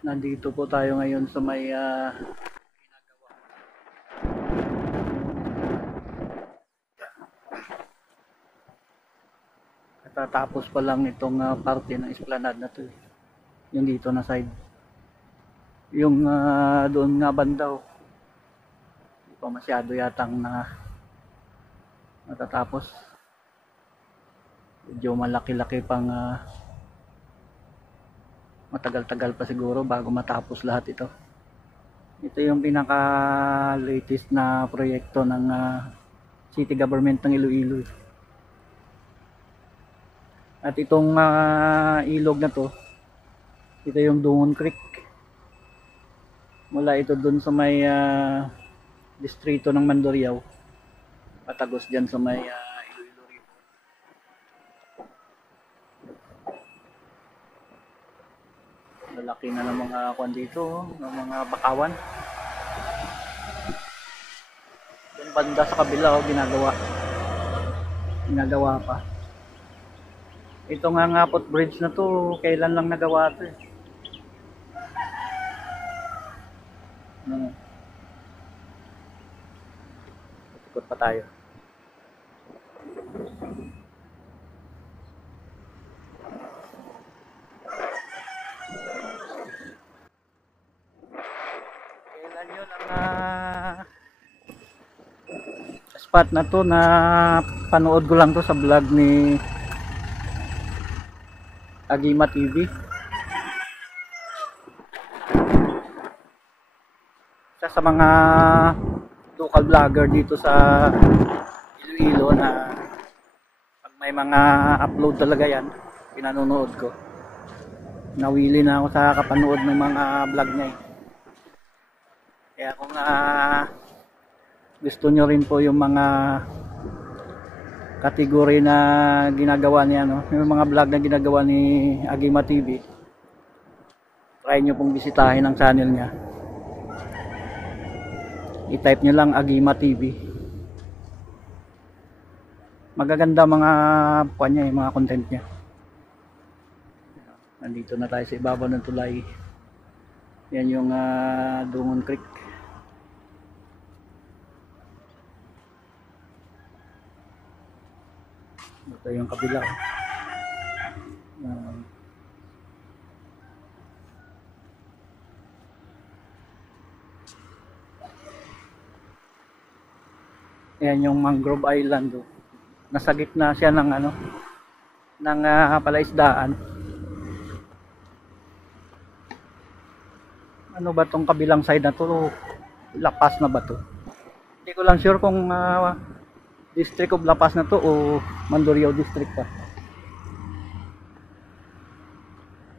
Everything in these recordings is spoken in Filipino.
Nandito po tayo ngayon sa may katatapos pa lang itong parte ng esplanade na to. Yung dito na side. Yung doon nga banda, hindi pa masyado yatang natatapos. Medyo malaki-laki pang matagal-tagal pa siguro bago matapos lahat ito. Ito yung pinaka latest na proyekto ng city government ng Iloilo. At itong ilog na to, ito yung Dungon Creek. Mula ito dun sa may distrito ng Mandurriao, patagos dyan sa may Iloilo River. Lalaki na ng mga kwan dito, ng mga bakawan. Yung banda sa kabila, ginagawa pa. Ito nga footbridge na to, kailan lang nagawa to eh. Ikot pa tayo. Kailan yun ang spot na to na panood ko lang to sa vlog ni Agima TV. Isa sa mga local vlogger dito sa Iloilo na pag may mga upload talaga yan, pinanonood ko. Nawili na ako sa kapanood ng mga vlog niya eh. Kaya kung gusto nyo rin po yung mga kategory na ginagawa niya, yung mga vlog na ginagawa ni Agima TV, try nyo pong bisitahin ang channel niya. I-type nyo lang Agima TV. Magaganda mga niya, mga content niya. Nandito na tayo sa ibabaw ng tulay. Yan yung Dungon Creek. Ito yung kabila. Ayan yung Mangrove Island. Nasa gitna siya ng ng palaisdaan. Ano ba tong kabilang side na to? Lapas na ba to? Hindi ko lang sure kung District of La Paz na to o Mandurriao District pa.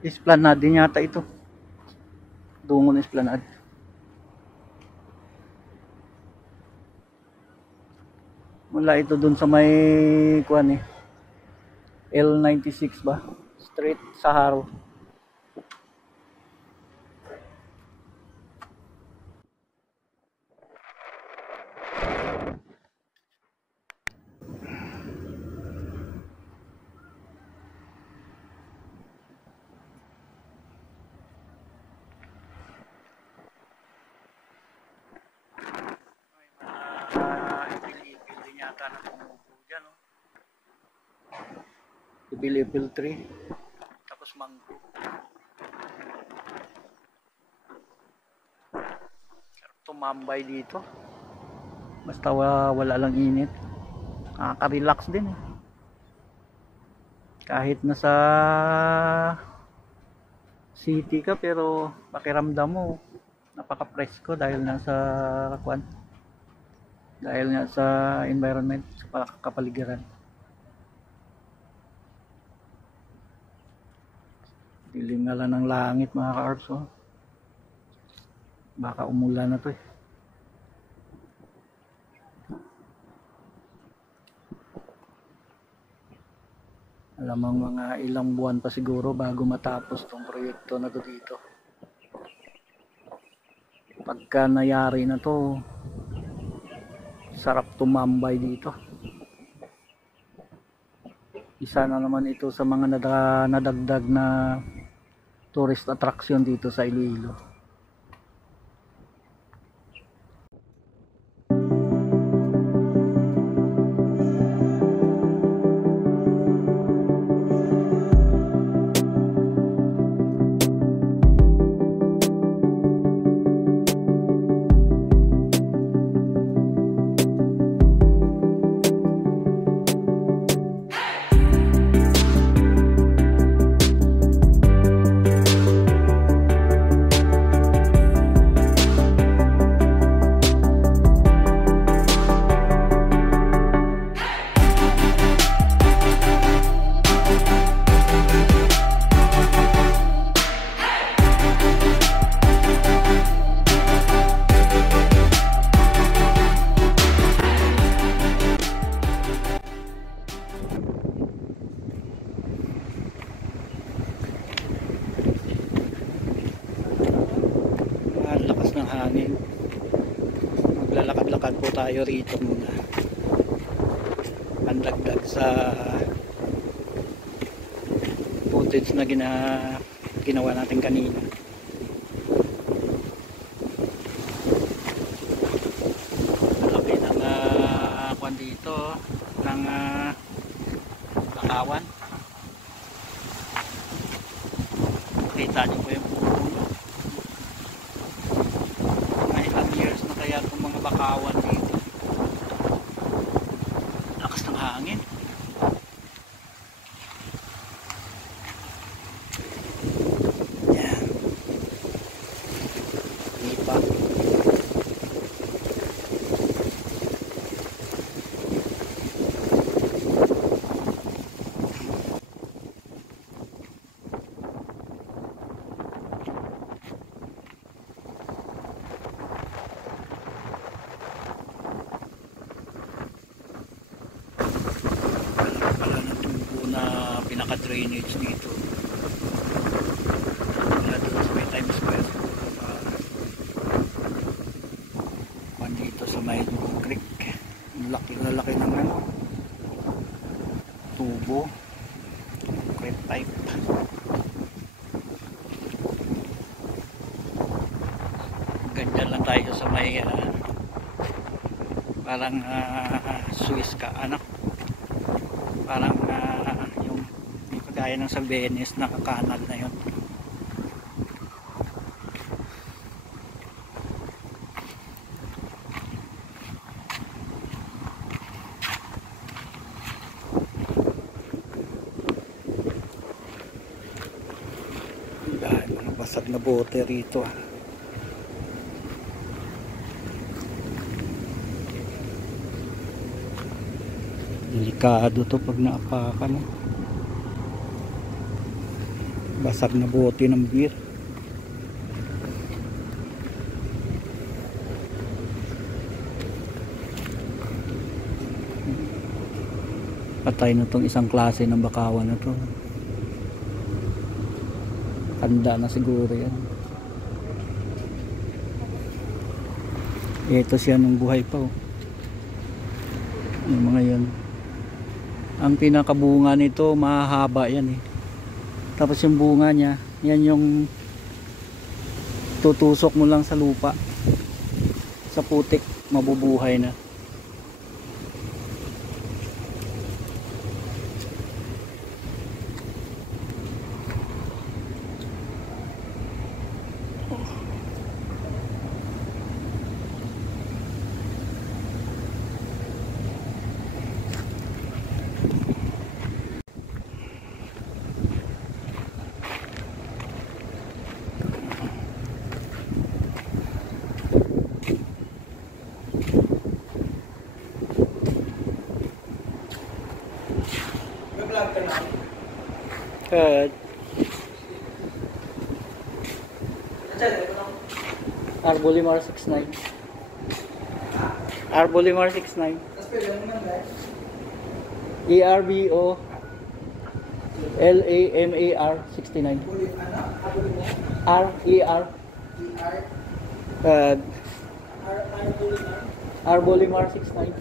Esplanade din yata ito. Dungon Esplanade. Mula ito dun sa may kuan eh, L96 ba? Street Saharo. Ipil-ipil tree, tapos mango. Sarap tumambay dito. Basta wala lang init. Nakaka-relax din eh. Kahit nasa city ka pero pakiramdam mo napaka-presko dahil nasa kwan. Dahil nga sa environment, sa kapaligiran. Dilim nga lang ng langit mga ka-arps. Baka umulan na to eh. Alam mo mga ilang buwan pa siguro bago matapos tong proyekto na to dito. Pagka nayari na to, sarap tumambay dito. Isa na naman ito sa mga nadagdag na tourist attraction dito sa Iloilo. Lakas ng hangin. Maglalakad-lakad po tayo rito muna. Pandagdag sa footage na ginawa natin kanina. Malaki ng kwan dito ng Bakawan. Kita niyo po yung kaya itong mga bakawan dito. Lakas ng hangin. Yan. Lipa. Pinaka-drainage dito wala doon sa may Times Square dito sa may creek. Laki ng tubo, creek pipe. Ganyan lang tayo sa may parang Swiss ka parang gaya ng sa Venice na kanal na yun. Dahil mga basag na bote rito. Delikado to pag naapakan. Basag na bote ng beer. Patay na tong isang klase ng bakawan na to. Handa na siguro yan. Ito siya nung buhay pa. Yung mga yan. Ang pinakabunga nito mahahaba yan eh. Tapos yung bunga niya, yan yung tutusok mo lang sa lupa. Sa putik, mabubuhay na. Good. Arbolimar 69. Arbolimar 69. ERBO LAMAR 69. RER Arbolimar 69.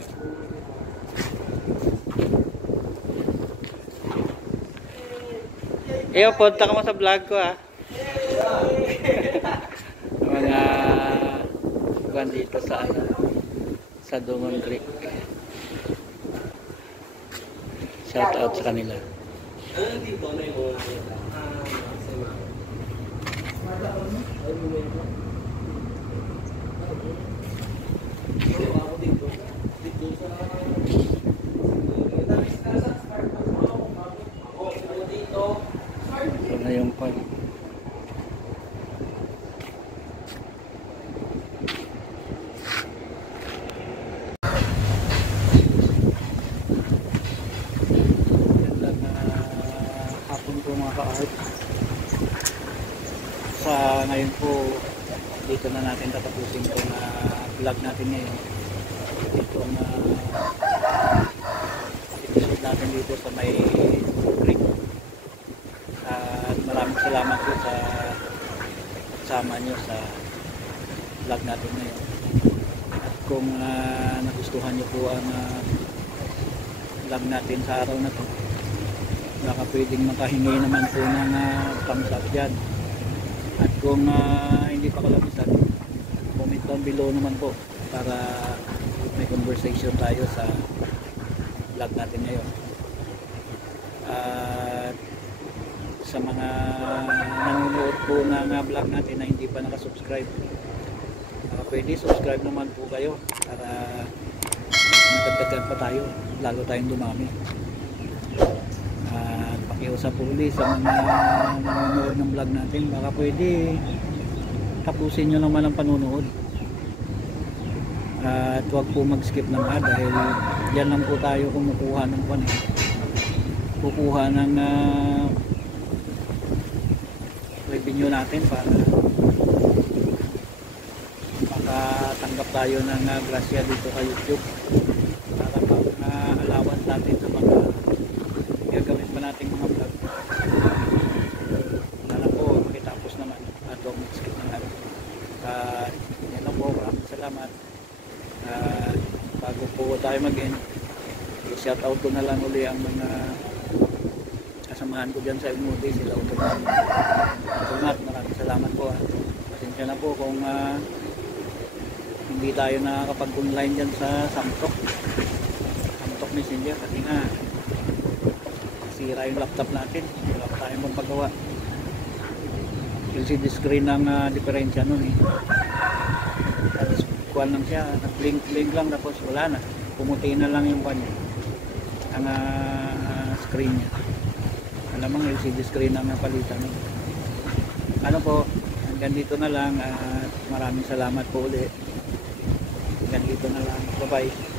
Iyo, punta ka mo sa vlog ko ah. kwan dito sa ano, sa Dungon Creek. Shout out sa kanila. Dito na yung mga ito na yung kwan. Hapon po mga ka-art. Sa ngayon po, dito na natin tatapusin itong vlog natin ngayon. Itong episode natin dito sa may creek. At maraming salamat po sa pagsama nyo sa vlog natin ngayon. At kung nagustuhan nyo po ang vlog natin sa araw na to, baka pwedeng makahingi naman po ng thumbs up dyan. At kung hindi pa kalamisan, comment down below naman po para may conversation tayo sa vlog natin ngayon. At sa mga nanonood po ng vlog natin na hindi pa nakasubscribe, pwede subscribe naman po kayo para magdagdagan pa tayo, lalo tayong dumami. Pakiusap po ulit sa mga nanonood ng vlog natin, baka pwede tapusin nyo naman ang panunood at huwag po mag skip ng ad dahil dyan lang po tayo kumukuha ng kukuha ng revenue natin para makatanggap tayo ng grasya dito sa YouTube para pang allowance natin sa mga gagawin pa natin mga vlog. Sana po makitapos naman at huwag mag-skip ng ad. At yan lang po, maraming salamat. Bago po tayo mag-end, i-shout out ko na lang uli ang mga kasamahan ko dyan sa Umuti, sila Utoman. Maraming salamat po. Pasensya na po kung hindi tayo nakakapag-online dyan sa Samtok Messenger kasi nga sira yung laptop natin, wala pa tayong magpagawa. LCD screen ang diferensya nun eh. Tapos kuhan lang siya, nag-blink lang tapos wala na, pumuti na lang yung kanya ang screen niya. Alamang LCD screen ang napalitan nun. Ano po, hanggang dito na lang at maraming salamat po ulit. Hanggang dito na lang, bye bye.